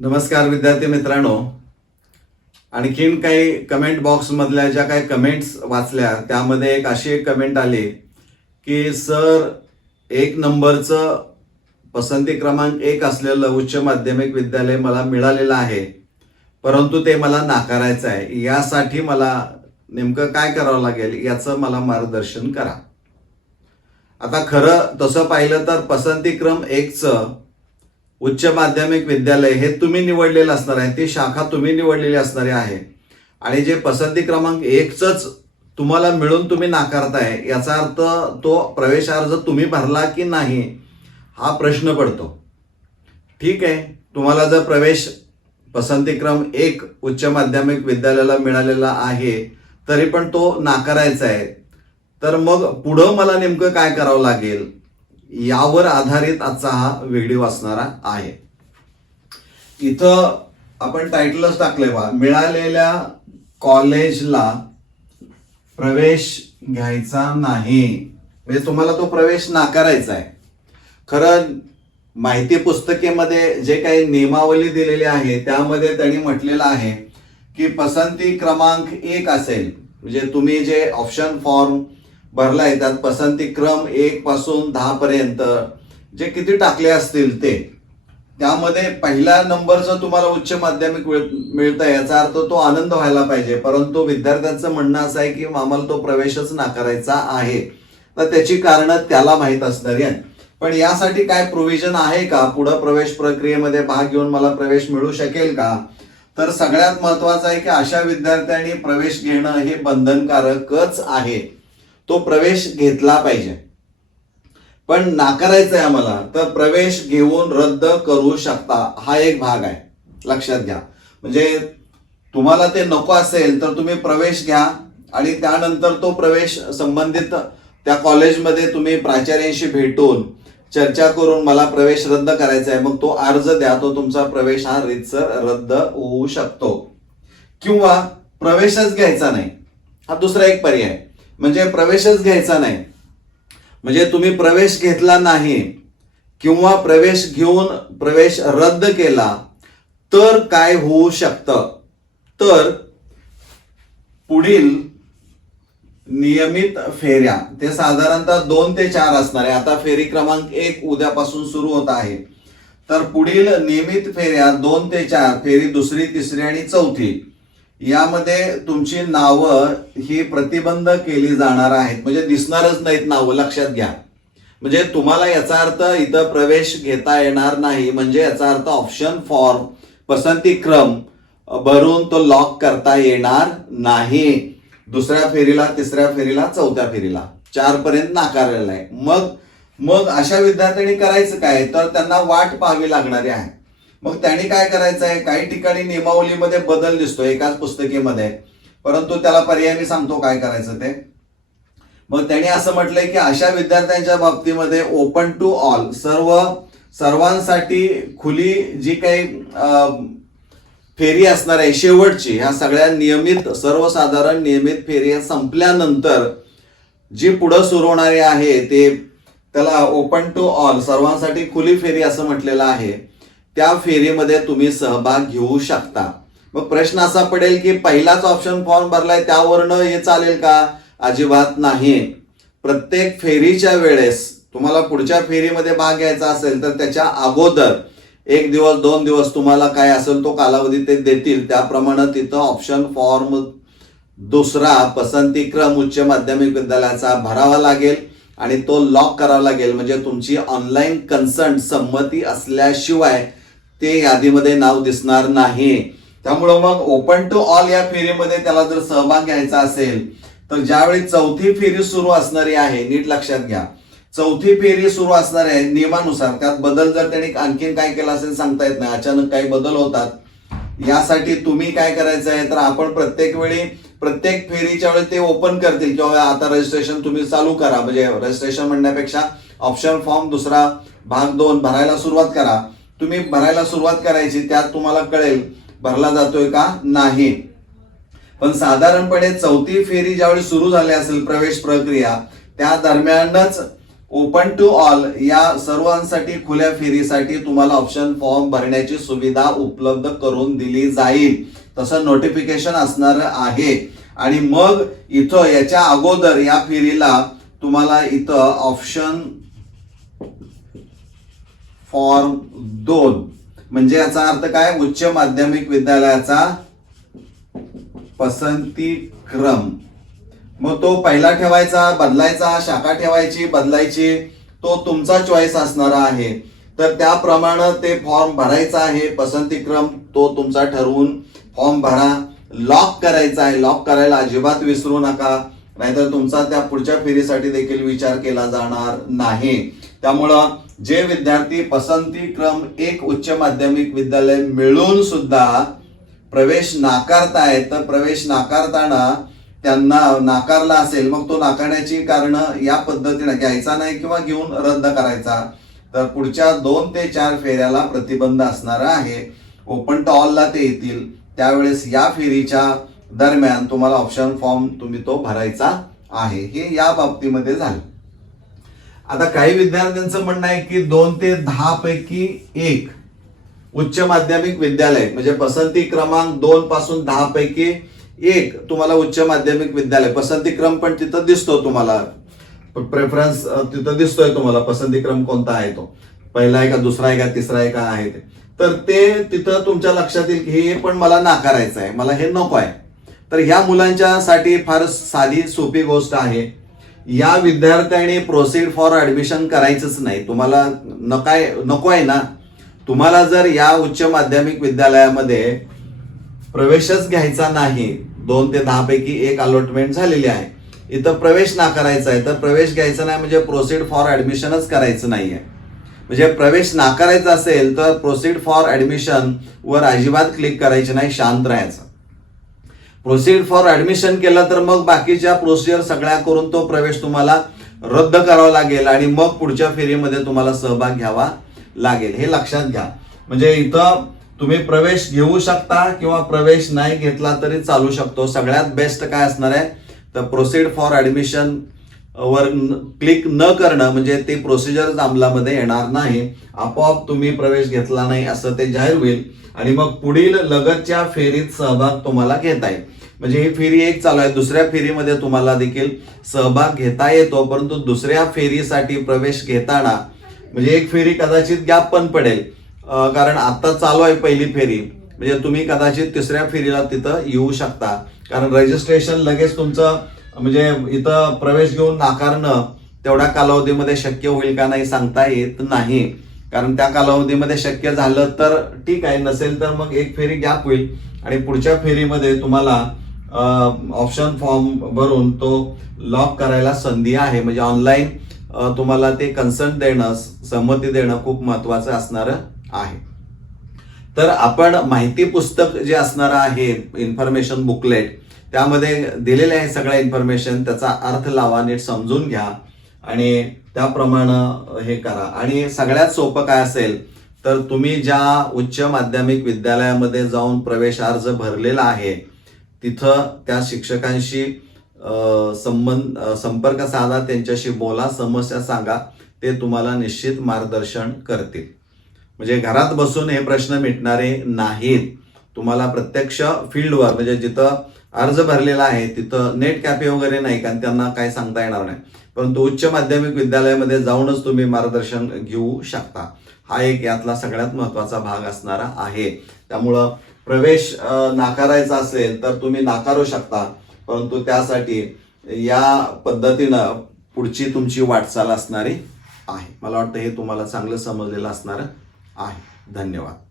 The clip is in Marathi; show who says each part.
Speaker 1: नमस्कार विद्यार्थी मित्रांनो. आणखीन काही कमेंट बॉक्समधल्या ज्या काही कमेंट्स वाचल्या त्यामध्ये एक अशी एक कमेंट आली की सर एक नंबरचं पसंती क्रमांक एक असलेलं उच्च माध्यमिक विद्यालय मला मिळालेलं आहे परंतु ते मला नाकारायचं आहे. यासाठी मला नेमकं काय करावं लागेल याचं मला मार्गदर्शन करा. आता खरं तसं पाहिलं तर पसंतीक्रम एकचं उच्च माध्यमिक विद्यालय हे तुम्ही निवडलेलं असणार आहे ती शाखा तुम्ही निवडलेली असणारी आहे. आणि जे पसंती क्रमांक एकच तुम्हाला मिळून तुम्ही नाकारताय याचा अर्थ तो प्रवेश अर्ज तुम्ही भरला की नाही हा प्रश्न पडतो. ठीक आहे तुम्हाला जर प्रवेश पसंतीक्रम एक उच्च माध्यमिक विद्यालयाला मिळालेला आहे तरी पण तो नाकारायचा आहे. तर मग पुढं मला नेमकं काय करावं लागेल? यावर आधारित आजचा हा व्हिडिओ असणारा आहे. इथं आपण टायटलच टाकलंय बा मिळालेल्या कॉलेजला प्रवेश घ्यायचा नाही. म्हणजे तुम्हाला तो प्रवेश नाकारायचा आहे. खरं माहिती पुस्तकेमध्ये जे काही नियमावली दिलेली आहे त्यामध्ये त्यांनी म्हटलेलं आहे की पसंती क्रमांक एक असेल. म्हणजे तुम्ही जे ऑप्शन फॉर्म भरलाय त्यात पसंती क्रम एक पासून दहा पर्यंत जे किती टाकले असतील ते. त्यामध्ये पहिल्या नंबरचं तुम्हाला उच्च माध्यमिक मिळतं याचा अर्थ तो आनंद व्हायला पाहिजे. परंतु विद्यार्थ्यांचं म्हणणं असं आहे की आम्हाला तो प्रवेशच नाकारायचा आहे. तर त्याची कारणं त्याला माहीत असणारी आहेत. पण यासाठी काय प्रोव्हिजन आहे का? पुढं प्रवेश प्रक्रियेमध्ये भाग घेऊन मला प्रवेश मिळू शकेल का? तर सगळ्यात महत्वाचं आहे की अशा विद्यार्थ्यांनी प्रवेश घेणं हे बंधनकारकच आहे. तो प्रवेश घेतला पाहिजे. पण नाकारायचं आहे आम्हाला तर प्रवेश घेऊन रद्द करू शकता हा एक भाग आहे. लक्षात घ्या. म्हणजे तुम्हाला ते नको असेल तर तुम्ही प्रवेश घ्या आणि त्यानंतर तो प्रवेश संबंधित त्या कॉलेजमध्ये तुम्ही प्राचार्यांशी भेटून चर्चा करून मला प्रवेश रद्द करायचा आहे मग तो अर्ज द्या तो तुमचा प्रवेश हा रितसर रद्द होऊ शकतो. किंवा प्रवेशच घ्यायचा नाही. हा दुसरा एक पर्याय. म्हणजे प्रवेशच घ्यायचा नाही. म्हणजे तुम्ही प्रवेश घेतला नाही किंवा प्रवेश घेऊन प्रवेश रद्द केला तर काय होऊ शकतं? तर पुढील नियमित फेऱ्या ते साधारणतः दोन ते चार असणार आहे. आता फेरी क्रमांक एक उद्यापासून सुरू होत आहे. तर पुढील नियमित फेऱ्या दोन ते चार फेरी दुसरी तिसरी आणि चौथी. यामध्ये तुमची नावं ही प्रतिबंध केली जाणार आहेत. म्हणजे दिसणारच नाहीत नावं लक्षात घ्या. म्हणजे तुम्हाला याचा अर्थ इथं प्रवेश घेता येणार नाही. म्हणजे याचा अर्थ ऑप्शन फॉर्म पसंती क्रम भरून तो लॉक करता येणार नाही. दुसऱ्या फेरीला तिसऱ्या फेरीला चौथ्या फेरीला. चार पर्यंत नाकारलेला आहे. मग मग अशा विद्यार्थ्यांनी करायचं काय? तर त्यांना वाट पाहावी लागणारी आहे. मग त्यांनी काय करायचं आहे काही ठिकाणी नियमावलीमध्ये बदल दिसतो एकाच पुस्तकेमध्ये. परंतु त्याला पर्याय मी सांगतो काय करायचं ते. मग त्यांनी असं म्हटलंय की अशा विद्यार्थ्यांच्या बाबतीमध्ये ओपन टू ऑल सर्व सर्वांसाठी खुली जी काही फेरी असणार आहे शेवटची ह्या सगळ्या नियमित सर्वसाधारण नियमित फेरी संपल्यानंतर जी पुढं सुरू होणारी आहे ते त्याला ओपन टू ऑल सर्वांसाठी खुली फेरी असं म्हटलेलं आहे. त्या फेरीमध्ये तुम्ही सहभाग घेऊ शकता. मग प्रश्न असा पडेल की पहिलाच ऑप्शन फॉर्म भरलाय त्यावरनं हे चालेल का? अजिबात नाही. प्रत्येक फेरीच्या वेळेस तुम्हाला पुढच्या फेरीमध्ये भाग घ्यायचा असेल तर त्याच्या अगोदर एक दिवस दोन दिवस तुम्हाला काय असेल तो कालावधी ते देतील. त्याप्रमाणे तिथं ऑप्शन फॉर्म दुसरा पसंतीक्रम उच्च माध्यमिक विद्यालयाचा भरावा लागेल आणि तो लॉक करावा लागेल. म्हणजे तुमची ऑनलाईन कन्सर्ट संमती असल्याशिवाय ते यादीमध्ये नाव दिसणार नाही. त्यामुळं मग ओपन टू ऑल या फेरीमध्ये त्याला जर सहभाग घ्यायचा असेल तर ज्यावेळी चौथी फेरी सुरू असणारी आहे नीट लक्षात घ्या. चौथी फेरी सुरू असणार आहे नियमानुसार. त्यात बदल जर त्यांनी आणखीन काय केला असेल सांगता येत नाही. अचानक काही बदल होतात. यासाठी तुम्ही काय करायचं आहे तर आपण प्रत्येक वेळी प्रत्येक फेरीच्या वेळी ते ओपन करतील. किंवा आता रजिस्ट्रेशन तुम्ही चालू करा. म्हणजे रजिस्ट्रेशन म्हणण्यापेक्षा ऑप्शन फॉर्म दुसरा भाग दोन भरायला सुरुवात करा. तुम्ही भरायला सुरुवात करायची त्यात तुम्हाला कळेल भरला जातोय का नाही. पण साधारणपणे चौथी फेरी ज्यावेळी सुरू झाली असेल प्रवेश प्रक्रिया त्या दरम्यानच ओपन टू ऑल या सर्वांसाठी खुल्या फेरीसाठी तुम्हाला ऑप्शन फॉर्म भरण्याची सुविधा उपलब्ध करून दिली जाईल. तसं नोटिफिकेशन असणार आहे. आणि मग इथं याच्या अगोदर या फेरीला तुम्हाला इथं ऑप्शन फॉर्म दोन. म्हणजे याचा अर्थ काय? उच्च माध्यमिक विद्यालयाचा पसंती क्रम मग तो पहिला ठेवायचा बदलायचा शाखा ठेवायची बदलायची तो तुमचा चॉईस असणार आहे. तर त्याप्रमाणे ते फॉर्म भरायचा आहे पसंती क्रम तो तुमचा ठरवून फॉर्म भरा. लॉक करायचा आहे. लॉक करायला अजिबात विसरू नका. नाहीतर तुमचा त्या पुढच्या फेरीसाठी देखील विचार केला जाणार नाही. त्यामुळं जे विद्यार्थी पसंती क्रम एक उच्च माध्यमिक विद्यालय मिळून सुद्धा प्रवेश नाकारतायत तर प्रवेश नाकारताना त्यांना नाकारला असेल मग तो नाकारण्याची कारण या पद्धतीने घ्यायचा नाही किंवा घेऊन रद्द करायचा. तर पुढच्या दोन ते चार फेऱ्याला प्रतिबंध असणार आहे. ओपन टॉलला ते येतील. त्यावेळेस या फेरीच्या दरम्यान तुम्हाला ऑप्शन फॉर्म तुम्ही तो भरायचा आहे. हे या बाबतीमध्ये झालं. आता काही विद्यार्थ्यांचं म्हणणं आहे की दोन ते दहा पैकी एक उच्च माध्यमिक विद्यालय म्हणजे पसंती क्रमांक दोन पासून दहा पैकी एक तुम्हाला उच्च माध्यमिक विद्यालय. पसंती क्रम पण तिथं दिसतो तुम्हाला. प्रेफरन्स तिथं दिसतोय तुम्हाला. पसंती क्रम कोणता आहे तो? पहिला आहे का दुसरा आहे का तिसरा आहे का आहे ते. तर ते तिथं तुमच्या लक्षात येईल की हे पण मला नाकारायचं आहे. मला हे नको आहे. तर ह्या मुलांच्यासाठी फार साधी सोपी गोष्ट आहे. या विद्यार्थ्याने प्रोसीड फॉर ऍडमिशन करायचंच नाही. तुम्हाला नकाय नको आहे ना? तुम्हाला जर या उच्च माध्यमिक विद्यालयामध्ये प्रवेशच घ्यायचा नाही दोन ते दहा पैकी एक अलॉटमेंट झालेली आहे इथं प्रवेश नाकारायचा आहे तर प्रवेश घ्यायचा नाही म्हणजे प्रोसीड फॉर ऍडमिशनच करायचं नाहीये. म्हणजे प्रवेश नाकारायचा असेल तर प्रोसीड फॉर ऍडमिशन वर अजिबात क्लिक करायचे नाही शांत राहायचं. प्रोसीड फॉर ऍडमिशन केलं तर मग बाकीच्या प्रोसिजर सगळ्या करून तो प्रवेश तुम्हाला रद्द करावा लागेल आणि मग पुढच्या फेरीमध्ये तुम्हाला सहभाग घ्यावा लागेल. हे लक्षात घ्या. म्हणजे इथं तुम्ही प्रवेश घेऊ शकता किंवा प्रवेश नाही घेतला तरी चालू शकतो. सगळ्यात बेस्ट काय असणार आहे? तर प्रोसीड फॉर ऍडमिशन वर क्लिक न करणं म्हणजे ते प्रोसिजर अंमलामध्ये येणार नाही. आपोआप तुम्ही प्रवेश घेतला नाही असं ते जाहीर होईल. आणि मग पुढील लगतच्या फेरीत सहभाग तुम्हाला घेता येईल. म्हणजे ही फेरी एक चालू आहे. दुसऱ्या फेरीमध्ये तुम्हाला देखील सहभाग घेता येतो. परंतु दुसऱ्या फेरीसाठी प्रवेश घेताना म्हणजे एक फेरी कदाचित गॅप पण पडेल. कारण आत्ता चालू आहे पहिली फेरी. म्हणजे तुम्ही कदाचित तिसऱ्या फेरीला तिथं येऊ शकता. कारण रजिस्ट्रेशन लगेच तुमचं म्हणजे इथं प्रवेश घेऊन नाकारणं तेवढ्या कालावधीमध्ये शक्य होईल का नाही सांगता येत नाही. कारण त्या कालावधीमध्ये शक्य झालं तर ठीक आहे नसेल तर मग एक फेरी गॅप होईल. आणि पुढच्या फेरीमध्ये तुम्हाला ऑप्शन फॉर्म भरून तो लॉक करायला संधी आहे. म्हणजे ऑनलाईन तुम्हाला ते कन्सर्ट देणं संमती देणं खूप महत्वाचं असणार आहे. तर आपण माहिती पुस्तक जे असणार आहे इन्फॉर्मेशन बुकलेट त्यामध्ये दिलेलं आहे सगळ्या इन्फॉर्मेशन त्याचा अर्थ लावा नीट समजून घ्या आणि त्याप्रमाणे हे करा. आणि सगळ्यात सोपं काय असेल तर तुम्ही ज्या उच्च माध्यमिक विद्यालयामध्ये जाऊन प्रवेश अर्ज भरलेला आहे तिथं त्या शिक्षकांशी संबंध संपर्क साधा त्यांच्याशी बोला समस्या सांगा ते तुम्हाला निश्चित मार्गदर्शन करतील. म्हणजे घरात बसून हे प्रश्न मिटणारे नाहीत. तुम्हाला प्रत्यक्ष फील्डवर म्हणजे जिथं अर्ज भरलेला आहे तिथं नेट कॅफे वगैरे नाही कारण त्यांना काय सांगता येणार नाही. परंतु उच्च माध्यमिक विद्यालयामध्ये जाऊनच तुम्ही मार्गदर्शन घेऊ शकता. हा एक यातला सगळ्यात महत्त्वाचा भाग असणारा आहे. त्यामुळं प्रवेश नाकारायचा असेल तर तुम्ही नाकारू शकता. परंतु त्यासाठी या पद्धतीनं पुढची तुमची वाटचाल असणारी आहे. मला वाटतं हे तुम्हाला चांगलं समजलेलं असणार आहे. धन्यवाद.